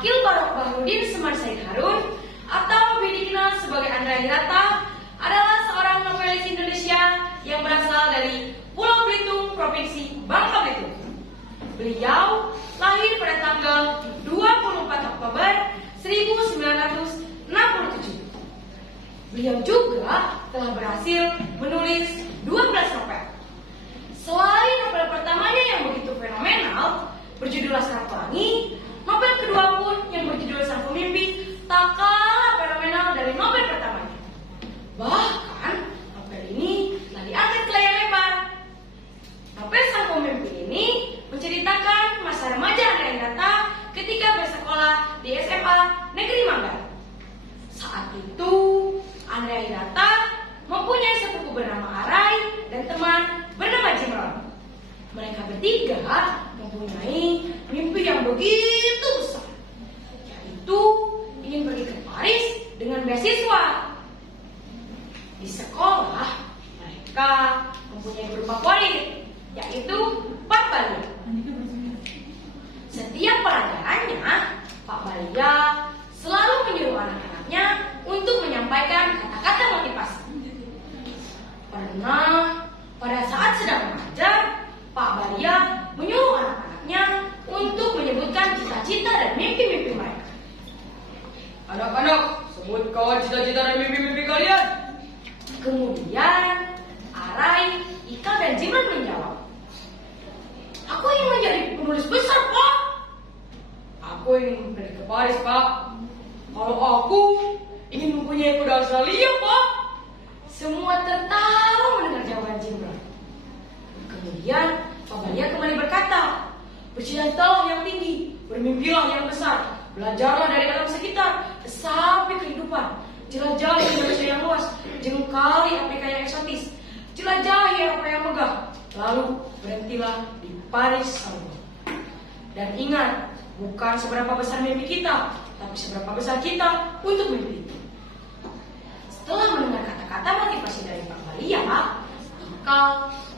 Akil Bahrudin Semar Said Harun atau lebih dikenal sebagai Andrea Hirata adalah seorang novelis Indonesia yang berasal dari Pulau Belitung, Provinsi Bangka Belitung. Beliau lahir pada tanggal 24 Oktober 1967. Beliau juga telah berhasil menulis 12 novel. Selain novel pertamanya yang begitu fenomenal, berjudul Laskar Pelangi, novel kedua pun yang berjudul Sang Pemimpi tak kalah fenomenal dari novel pertamanya. Bahkan, novel ini telah diangkat ke layar lebar. Novel Sang Pemimpi ini menceritakan masa remaja Andrea Hirata ketika bersekolah di SMA Negeri Manggar. Saat itu, Andrea Hirata mempunyai sepupu bernama Arai dan teman bernama Jimron. Mereka bertiga mempunyai mimpi yang begitu besar, yaitu ingin pergi ke Paris dengan beasiswa. Di sekolah, mereka mempunyai guru favorit, yaitu Pak Balia. Setiap pelajarannya, Pak Balia selalu menyuruh anak-anaknya untuk menyampaikan kata-kata motivasi. Pernah pada saat sedang mengajar, Pak Balia menyuruh anak-anaknya untuk menyebutkan cita-cita dan mimpi-mimpi mereka. Anak-anak, sebutkan cita-cita dan mimpi-mimpi kalian. Kemudian Arai, Ika, dan Jimron menjawab, "Aku ingin menjadi penulis besar, Pak." Aku ingin pergi ke Paris, Pak. Kalau aku ingin mempunyai kuda Australia, Pak. Semua tertawa mendengar jawaban Jimron. Kemudian Pak Balia kembali berkata, "Bercita-citalah yang tinggi, bermimpilah yang besar, belajarlah dari alam sekitar, sampai kehidupan, jelajahi Indonesia yang luas, jengkali Afrika yang eksotis, jelajahi Eropa yang megah, lalu berhentilah di Paris Saint-Germain. Dan ingat, bukan seberapa besar mimpi kita, tapi seberapa besar kita untuk mimpi itu." Setelah mendengar kata-kata motivasi dari Pak Balia, Ika,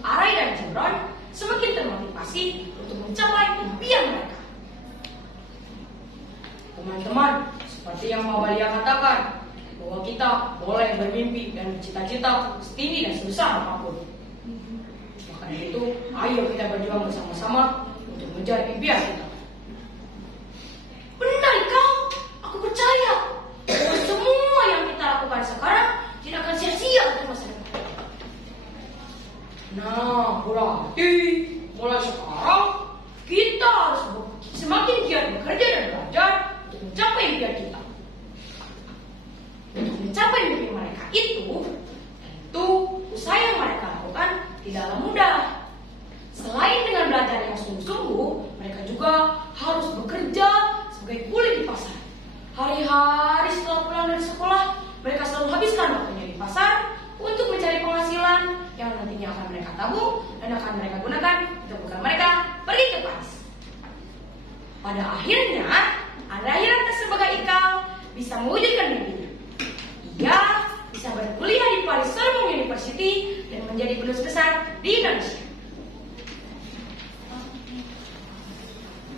Arai, dan Jimron semakin termotivasi untuk mencapai impian mereka. Teman-teman, seperti yang Pak Balia katakan, bahwa kita boleh bermimpi dan bercita-cita setinggi dan sebesar apapun. Maka itu, ayo kita berjuang bersama-sama untuk mengejar impian kita. Benar, Ika. Aku percaya bahwa semua yang kita lakukan sekarang tidak akan sia-sia untuk masa depan. Nah, berarti mulai sekarang Kita harus semakin giat bekerja dan belajar untuk mencapai impian kita. Untuk mencapai mimpi mereka itu, tentu usaha yang mereka lakukan tidaklah mudah. Selain dengan belajar yang sungguh-sungguh, mereka juga harus bekerja sebagai kuli di pasar. Hari-hari setelah pulang dari sekolah, mereka selalu habiskan waktunya di pasar untuk mencari penghasilan yang nantinya akan mereka tabung dan akan mereka gunakan untuk bekal mereka pergi ke Paris. Pada akhirnya, Andrea Hirata sebagai Ika bisa mewujudkan